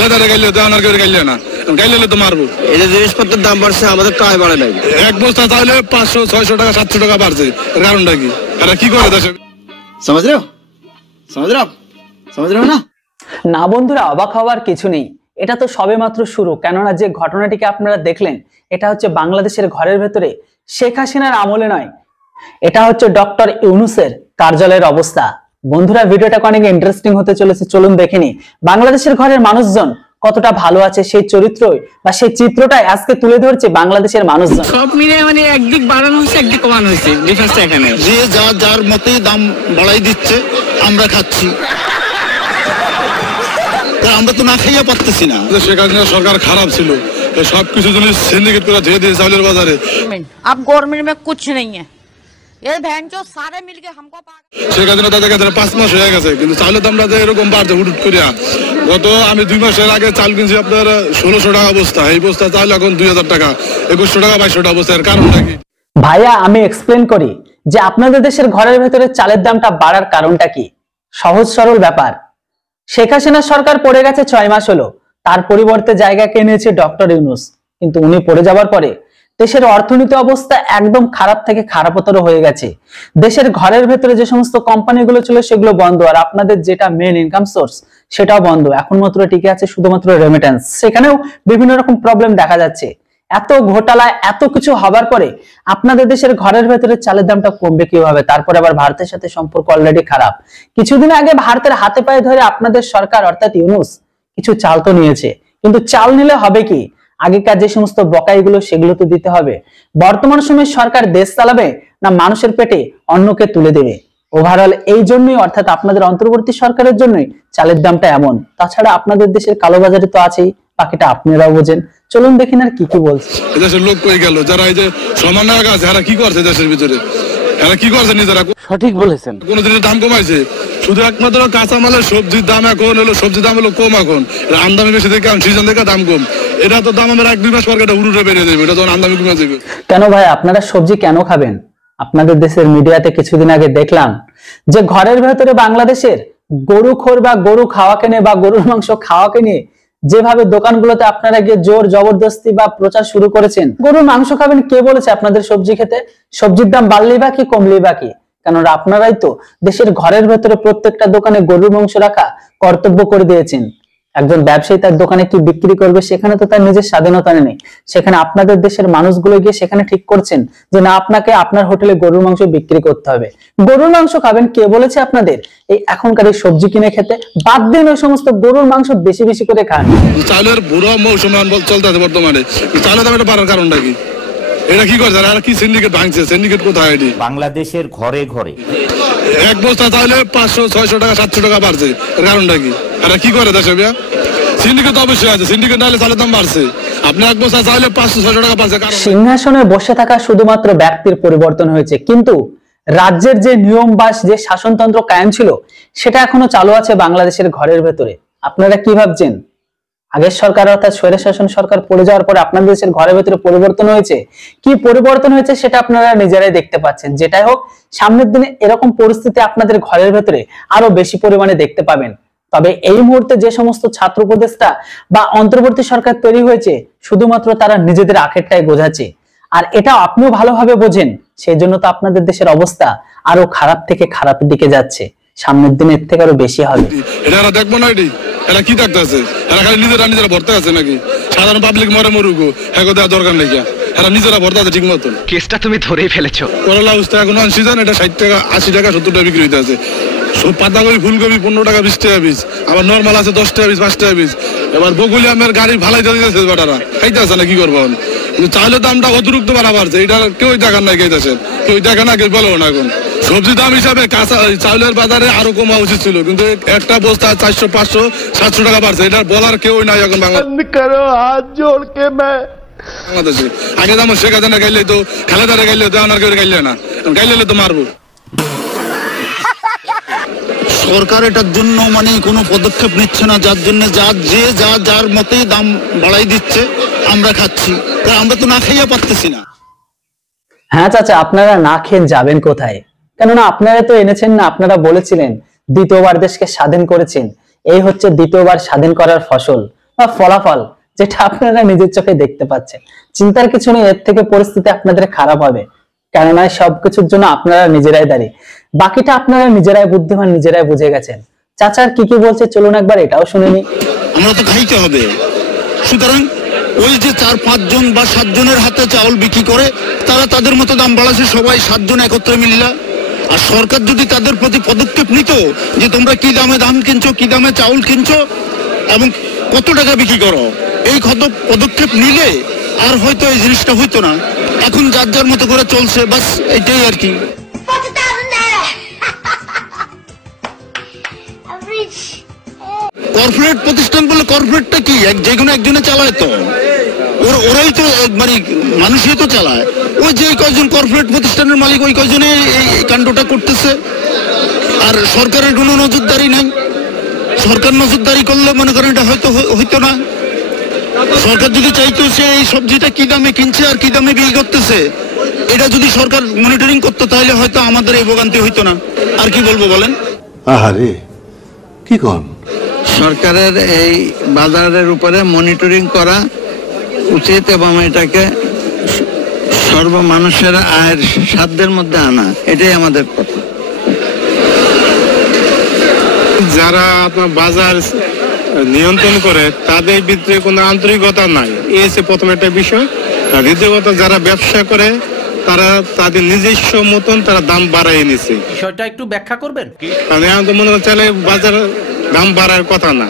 খালেদারে গাইলে তো আমার কেউ গাইলে না, গাইলে তো মারবো। এই যে জিনিসপত্রের দাম বাড়ছে, আমাদের টাকা বাড়ে নাই। এক বস্তা তাহলে 500 600 টাকা 700 টাকা বাড়ছে, কারণটা কি? এরা কি করে দেশে? समझ रहे हो ना? না বন্ধুরা, অবাক হওয়ার কিছু নেই। এটা তো সবেমাত্র শুরু। কেননা যে ঘটনাটিকে আপনারা দেখলেন, এটা হচ্ছে বাংলাদেশের ঘরের ভেতরে শেখ হাসিনার আমলে নয়, এটা হচ্ছে ডক্টর ইউনূসের কার্যালয়ের অবস্থা। বন্ধুরা, ভিডিওটাকে অনেক ইন্টারেস্টিং হতে চলেছে, চলুন দেখে নিই বাংলাদেশের ঘরের মানুষজন কতটা ভালো আছে। সেই চরিত্রই বা সেই চিত্রটাই আজকে তুলে ধরছে বাংলাদেশের মানুষজন। সব মিলে মানে একদিক বাড়ানো হচ্ছে, একদিক কমানো হচ্ছে, ডিফারেন্সটা এখানে। যে যার মতেই দাম বাড়াই দিচ্ছে, আমরা খাচ্ছি। আমরা তো না খাইয়া পারতেছি না। শেখ হাসিনা সরকার খারাপ ছিল, সবকিছু জিনিস সিন্ডিকেট করে দিয়ে দিয়ে চাউলের বাজারে। अब गवर्नमेंट में कुछ नहीं है, ये बहन जो सारे मिलके हमको শেখ হাসিনা তাদের কাছে 5 মাস হয়ে গেছে, কিন্তু চাউলের দামটা এরকম বাড়ছে হুট করিয়া। গত আমি 2 মাসের আগে চাল কিনছি আপনার 1600 টাকা বস্তা, এই বস্তা চাল এখন 2000 টাকা, 2100 টাকা 2200 টাকা বস্তা। এর কারণটা কি ভাইয়া? আমি এক্সপ্লেন করি যে আপনাদের দেশের ঘরের ভেতরে চালের দামটা বাড়ার কারণটা কি। সহজ সরল ব্যাপার। শেখ হাসিনা সরকার পড়ে গেছে 6 মাস হলো, তার পরিবর্তে জায়গা কে নিয়েছে ডক্টর ইউনূস। কিন্তু উনি পড়ে যাওয়ার পরে দেশের অর্থনীতি অবস্থা একদম খারাপ থেকে খারাপতর হয়ে গেছে। দেশের ঘরের ভেতরে যে সমস্ত কোম্পানিগুলো ছিল সেগুলো বন্ধ, আর আপনাদের যেটা মেইন ইনকাম সোর্স সেটাও বন্ধ। এখন মাত্র টিকে আছে শুধুমাত্র রেমিটেন্স, সেখানেও বিভিন্ন রকম প্রবলেম দেখা যাচ্ছে। এত ঘোটালা, এত কিছু হবার পরে আপনাদের দেশের ঘরের ভেতরে চালের দামটা কমবে কিভাবে? তারপরে আবার ভারতের সাথে সম্পর্ক অলরেডি খারাপ। কিছুদিন আগে ভারতের হাতে পায়ে ধরে আপনাদের সরকার অর্থাৎ ইউনূস কিছু চাল তো নিয়েছে, কিন্তু চাল নিলে হবে কি? আগেকার যে সমস্ত বকাইগুলো সেগুলো তো দিতে হবে। বর্তমান সময়ে সরকার দেশ চালাবে না মানুষের পেটে অন্নকে তুলে দেবে? ওভারঅল এই জন্যই, অর্থাৎ আপনাদের অন্তর্বর্তী সরকারের জন্যই চালের দামটা এমন। তাছাড়া আপনাদের দেশের কালোবাজারি তো আছেই, বাকিটা আপনারাও বোঝেন। চলুন দেখি না কি কি বলছে। দেশের লোক কই গেল? যারা এই যে সমন্বয়ক আছে, এরা কি করছে দেশের ভিতরে? এরা কি করছে নিজেরা? সঠিক বলেছেন। কোন জিনিসের দাম কমাইছে? শুধু একমাত্র কাঁচামালের সবজির দাম এখন হলো, সবজির দাম হলো কম। এখন আমদানি বেশি দেখে সিজন দেখে দাম কম। এটা তো দাম আমরা 1-2 মাস পর এটা উড়ে বেরিয়ে দেবে, এটা যখন আমদানি কমে যাবে। কেন ভাই আপনারা সবজি কেন খাবেন? আপনাদের দেশের মিডিয়াতে কিছুদিন আগে দেখলাম যে ঘরের ভেতরে বাংলাদেশের গরুখোর বা গরু খাওয়াকে নিয়ে বা গরুর মাংস খাওয়াকে নিয়ে যেভাবে দোকানগুলোতে আপনারা গিয়ে জোর জবরদস্তি বা প্রচার শুরু করেছেন। গরুর মাংস খাবেন, কে বলেছে আপনাদের সবজি খেতে? সবজির দাম বাড়লেই বা কি কমলেই বা কি? কেননা আপনারাই তো দেশের ঘরের ভেতরে প্রত্যেকটা দোকানে গরুর মাংস রাখা কর্তব্য করে দিয়েছেন। একজন ব্যবসায়ী তার দোকানে কি বিক্রি করবে সেখানে তো তার নিজের স্বাধীনতা নেই। সেখানে আপনাদের দেশের মানুষগুলো গিয়ে সেখানে ঠিক করছেন যে না, আপনাকে আপনার হোটেলে গরুর মাংস বিক্রি করতে হবে। গরুর মাংস খাবেন, কে বলেছে আপনাদের এই এখনকার এই সবজি কিনে খেতে? বাদ দিন ওই সমস্ত গরুর মাংস বেশি বেশি করে খান। চালের বুড়ো মৌসুম চলতে আছে বর্তমানে, চালের দাম এটা বাড়ার কারণটা কি? এটা কি করছে? আর কি সিন্ডিকেট ভাঙছে? সিন্ডিকেট কোথায়? এটি বাংলাদেশের ঘরে ঘরে এক বস্তা তাহলে 500 600 টাকা 700 টাকা বাড়ছে, এর কারণটা কি? এরা কি করে দেশে? সিন্ডিকেট অবশ্যই আছে, সিন্ডিকেট নাহলে চালের দাম বাড়ছে। আপনি এক বস্তা চাইলে 500 600 টাকা বাড়ছে। সিংহাসনে বসে থাকা শুধুমাত্র ব্যক্তির পরিবর্তন হয়েছে, কিন্তু রাজ্যের যে নিয়ম বা যে শাসনতন্ত্র কায়েম ছিল সেটা এখনো চালু আছে বাংলাদেশের ঘরের ভেতরে। আপনারা কি ভাবছেন আগের সরকার অর্থাৎ স্বৈরশাসন সরকার পড়ে যাওয়ার পরে আপনাদের দেশের ঘরের ভেতরে পরিবর্তন হয়েছে? কি পরিবর্তন হয়েছে সেটা আপনারা নিজেরাই দেখতে পাচ্ছেন। যেটাই হোক, সামনের দিনে এরকম পরিস্থিতি আপনাদের ঘরের ভেতরে আরো বেশি পরিমাণে দেখতে পাবেন। তবে এই মুহূর্তে যে সমস্ত ছাত্র উপদেষ্টা বা অন্তর্বর্তী সরকার তৈরি হয়েছে, শুধুমাত্র তারা নিজেদের আখেরটাই বোঝাচ্ছে, আর এটা আপনিও ভালোভাবে বোঝেন। সেই জন্য তো আপনাদের দেশের অবস্থা আরো খারাপ থেকে খারাপের দিকে যাচ্ছে। সামনের দিনে এর থেকে আরো বেশি হবে। এটা দেখবো না, এরা কি দেখতেছে? এরা খালি নিজেরা ভর্তা আছে নাকি? সাধারণ পাবলিক মরে মরুক, হ্যাঁ দেওয়ার দরকার নেই। এরা নিজেরা ভর্তা আছে ঠিক মতন। কেসটা তুমি ধরেই ফেলেছো। করলা উস্তা এখন সিজন, এটা 60 টাকা 80 টাকা 70 টাকা বিক্রি হইতে আছে। পাতাকপি ফুলকপি 15 টাকা 20 টাকা পিস, আবার নর্মাল আছে 10 টাকা পিস 5 টাকা পিস। এবার বগুলি আমার গাড়ি ভালাই দিতেছে, বেটারা খাইতে আছে না, কি করবো? কিন্তু চালের দামটা অতিরিক্ত বাড়া বাড়ছে, এটা কেউ দেখার নাই, খাইতেছে কেউ দেখে না, কেউ বলো না। এখন সবজি দাম হিসাবে কাঁচা চাউলের বাজারে আরো কমা উচিত ছিল, কিন্তু একটা বস্তা 400 500 700 টাকা বাড়ছে, এটা বলার কেউ নাই এখন বাংলাদেশে। আগে যেমন শেখ হাসিনা গাইলে তো খালেদারে গাইলে তো আমার কেউ গাইলে না, গাইলে তো মারবো। সরকার এটার জন্য মানে কোনো পদক্ষেপ নিচ্ছে না, যার জন্য যার মতেই দাম বাড়াই দিচ্ছে, আমরা খাচ্ছি। আমরা তো না খাইয়া পারতেছি না। হ্যাঁ চাচা, আপনারা না খেয়ে যাবেন কোথায়? কেননা আপনারা তো এনেছেন না, আপনারা বলেছিলেন দ্বিতীয়বার দেশকে স্বাধীন করেছেন, এই হচ্ছে দ্বিতীয়বার স্বাধীন করার ফসল। বা ফলাফল যেটা আপনারা নিজের চোখে দেখতে পাচ্ছেন। চিন্তার কিছু নেই, এর থেকে পরিস্থিতি আপনাদের খারাপ হবে, কেননা সবকিছুর জন্য আপনারা নিজেরাই দায়ী। বাকিটা আপনারা নিজেরাই বুদ্ধিমান, নিজেরাই বুঝে গেছেন। চাচার কি কি বলছে চলুন একবার এটাও শুনে নি। আমরা তো খাইতে হবে, সুতরাং ওই যে 4-5 জন বা 7 জনের হাতে চাউল বিক্রি করে তারা তাদের মতো দাম বাড়াচ্ছে, সবাই 7 জন একত্রে মিললা। আর সরকার যদি তাদের প্রতি পদক্ষেপ নিত যে তোমরা কি দামে ধান কিনছো, কি দামে চাউল কিনছো এবং কত টাকা বিক্রি করো, এই পদক্ষেপ নিলে আর হয়তো এই জিনিসটা হইতো না। এখন যার যার মতো করে চলছে, বাস এটাই আর কি। কর্পোরেট প্রতিষ্ঠান বলে কর্পোরেটটা কি যে কোনো একজনে চালায় তো, ওরাই তো মানে মানুষই তো চালায়। ওই যে কয়জন কর্পোরেট প্রতিষ্ঠানের মালিক ওই কয়জনে এই কাণ্ডটা করতেছে। আর সরকারের কোনো নজরদারি নাই। সরকার নজরদারি করলে মনে করেন এটা হয়তো হইতো না। সরকার যদি চাইতো সে এই সবজিটা কি দামে কিনছে আর কি দামে বিক্রি করতেছে, এটা যদি সরকার মনিটরিং করতো তাহলে হয়তো আমাদের এই ভোগান্তি হইতো না। আর কি বলবো বলেন? আহারে কি কোন, সরকারের এই বাজারের উপরে মনিটরিং করা উচিত এবং এটাকে সর্বমানুষের আয়ের সাধ্যের মধ্যে আনা, এটাই আমাদের কথা। যারা আপনার বাজার নিয়ন্ত্রণ করে তাদের ভিতরে কোনো আন্তরিকতা নাই, এই হচ্ছে প্রথম একটা বিষয়। আর দ্বিতীয় কথা, যারা ব্যবসা করে তারা তাদের নিজস্ব মতন তারা দাম বাড়াই নিছে। বিষয়টা একটু ব্যাখ্যা করবেন? কারণ এখন তো মনে চাইলে বাজার দাম বাড়ার কথা না।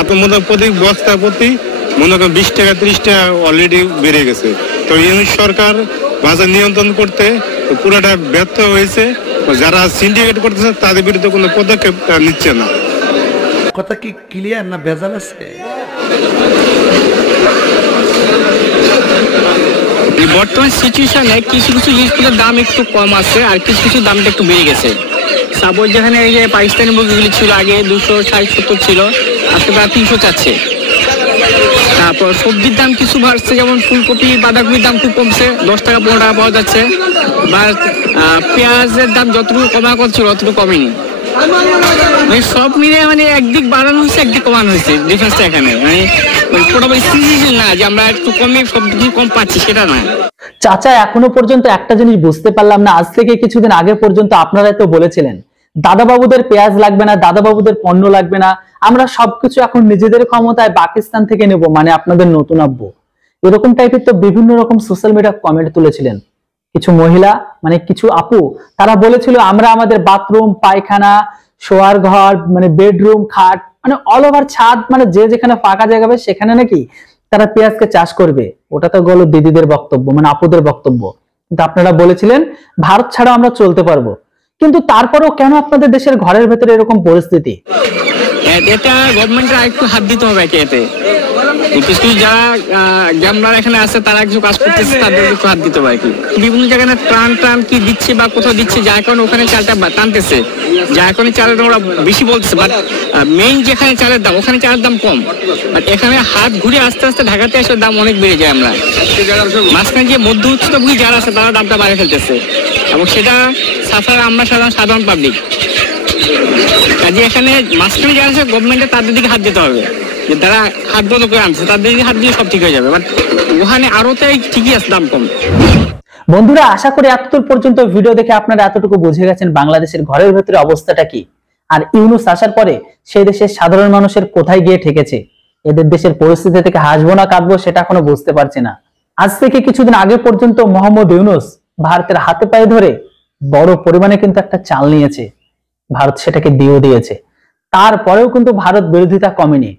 আপনার মনে প্রতি বস্তা প্রতি মনে করেন 20 টাকা 30 টাকা অলরেডি বেড়ে গেছে। তো এই সরকার বাজার নিয়ন্ত্রণ করতে পুরোটা ব্যর্থ হয়েছে। যারা সিন্ডিকেট করতেছে তাদের বিরুদ্ধে কোনো পদক্ষেপ নিচ্ছে না। কথা কি ক্লিয়ার না ভেজাল আছে? বর্তমান সিচুয়েশনে কিছু কিছু জিনিসগুলোর দাম একটু কম আছে আর কিছু কিছু দামটা একটু বেড়ে গেছে। সাপোজ যেখানে এই যে পাকিস্তানি মুরগিগুলি ছিল আগে 260-70 ছিল, আজকে প্রায় 300 চাচ্ছে। তারপর সবজির দাম কিছু বাড়ছে, যেমন ফুলকপি বাঁধাকপির দাম খুব কমছে, 10 টাকা 15 টাকা পাওয়া যাচ্ছে। বা পেঁয়াজের দাম যতটুকু কমা করছিল অতটুকু কমেনি। মানে সব মিলে মানে একদিক বাড়ানো হয়েছে একদিক কমানো হয়েছে, ডিফারেন্সটা এখানে। মানে পুরোপুরি স্থিতিশীল না যে আমরা একটু কমে সব কিছু কম পাচ্ছি, সেটা না। চাচা এখনো পর্যন্ত একটা জিনিস বুঝতে পারলাম না, আজ থেকে কিছুদিন আগে পর্যন্ত আপনারাই তো বলেছিলেন দাদাবাবুদের পেঁয়াজ লাগবে না, দাদাবাবুদের পণ্য লাগবে না, আমরা সবকিছু এখন নিজেদের ক্ষমতায় পাকিস্তান থেকে নেব, মানে আপনাদের নতুন আব্বু। এরকম টাইপের তো বিভিন্ন রকম সোশ্যাল মিডিয়া কমেন্ট তুলেছিলেন কিছু মহিলা, মানে কিছু আপু। তারা বলেছিল আমরা আমাদের বাথরুম, পায়খানা, শোয়ার ঘর, মানে বেডরুম, খাট, মানে অল ওভার ছাদ, মানে যে যেখানে ফাঁকা জায়গা হবে সেখানে নাকি তারা পেঁয়াজকে চাষ করবে। ওটা তো গেল দিদিদের বক্তব্য, মানে আপুদের বক্তব্য। কিন্তু আপনারা বলেছিলেন ভারত ছাড়া আমরা চলতে পারবো। কিন্তু তারপরেও কেন আপনাদের দেশের ঘরের ভেতরে এরকম পরিস্থিতি? এটা গভর্নমেন্টের আরেকটু হাত দিতে হবে এতে। কিছু যারা গ্রামবার এখানে আছে তারা কিছু কাজ করতেছে, তাদের একটু হাত দিতে হবে আর কি। বিভিন্ন জায়গায় টান কি দিচ্ছে বা কোথাও দিচ্ছে, যার কারণে ওখানে চালটা টানতেছে, যার কারণে চালের দাম ওরা বেশি বলতেছে। বাট মেইন যেখানে চালের দাম ওখানে চালের দাম কম, বাট এখানে হাত ঘুরে আস্তে আস্তে ঢাকাতে আসলে দাম অনেক বেড়ে যায়। আমরা মাঝখানে যে মধ্য উচ্চতাভোগী যারা আছে তারা দামটা বাড়িয়ে ফেলতেছে এবং সেটা সাফার আমরা সাধারণ পাবলিক। কাজে এখানে মাঝখানে যারা আছে গভর্নমেন্টের তাদের দিকে হাত দিতে হবে, যে তারা হাত বন্ধ করে আনছে তাদের দিকে হাত দিয়ে সব ঠিক হয়ে যাবে। বাট ওখানে আরো তাই ঠিকই আছে, দাম কম। বন্ধুরা, আশা করি এতদূর পর্যন্ত ভিডিও দেখে আপনারা এতটুকু বুঝে গেছেন বাংলাদেশের ঘরের ভেতরে অবস্থাটা কি, আর ইউনূস আসার পরে সেই দেশের সাধারণ মানুষের কোথায় গিয়ে ঠেকেছে। এদের দেশের পরিস্থিতি থেকে হাসবো না কাঁদবো সেটা এখনো বুঝতে পারছি না। আজ থেকে কিছুদিন আগে পর্যন্ত মোহাম্মদ ইউনূস ভারতের হাতে পায়ে ধরে বড় পরিমাণে কিন্তু একটা চাল নিয়েছে, ভারত সেটাকে দিয়েও দিয়েছে। তারপরেও কিন্তু ভারত বিরোধিতা কমেনি।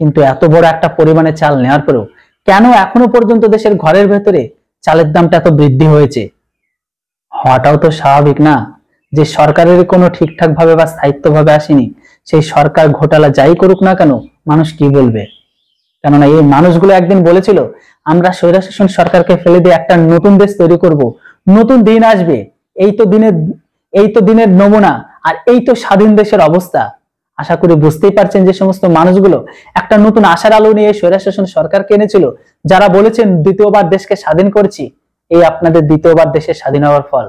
কিন্তু এত বড় একটা পরিমাণে চাল নেওয়ার পরেও কেন এখনো পর্যন্ত দেশের ঘরের ভেতরে চালের দামটা এত বৃদ্ধি হয়েছে? হওয়াটাও তো স্বাভাবিক না, যে সরকারের কোনো ঠিকঠাক ভাবে বা স্থায়িত্ব ভাবে আসেনি, সেই সরকার ঘোটালা যাই করুক না কেন মানুষ কি বলবে? কেননা এই মানুষগুলো একদিন বলেছিল আমরা স্বৈরশাসন সরকারকে ফেলে দিয়ে একটা নতুন দেশ তৈরি করব, নতুন দিন আসবে, এই তো দিনের নমুনা, আর এই তো স্বাধীন দেশের অবস্থা। আশা করি বুঝতেই পারছেন যে সমস্ত মানুষগুলো একটা নতুন আশার আলো নিয়ে স্বৈরশাসন সরকারকে এনেছিল, যারা বলেছেন দ্বিতীয়বার দেশকে স্বাধীন করছি। এই আপনাদের দ্বিতীয়বার দেশের স্বাধীন হওয়ার ফল।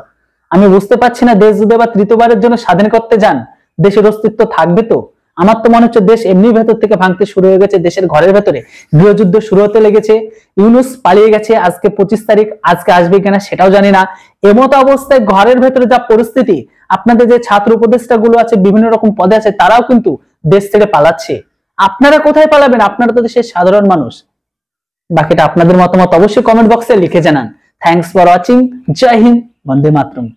আমি বুঝতে পারছি না, দেশ যদি আবার তৃতীয়বারের জন্য স্বাধীন করতে যান দেশের অস্তিত্ব থাকবে তো? আমার তো মনে হচ্ছে দেশ এমনি ভেতর থেকে ভাঙতে শুরু হয়ে গেছে, দেশের ঘরের ভেতরে গৃহযুদ্ধ শুরু হতে লেগেছে। ইউনূস পালিয়ে গেছে, আজকে 25 তারিখ, আজকে আসবে কিনা সেটাও জানি না। এমতো অবস্থায় ঘরের ভেতরে যা পরিস্থিতি, আপনাদের যে ছাত্র উপদেষ্টা গুলো আছে, বিভিন্ন রকম পদে আছে, তারাও কিন্তু দেশ থেকে পালাচ্ছে। আপনারা কোথায় পালাবেন? আপনারা তো দেশের সাধারণ মানুষ। বাকিটা আপনাদের মতামত অবশ্যই কমেন্ট বক্সে লিখে জানান। Thanks for watching. জয় হিন্দ, বন্দে মাতরম।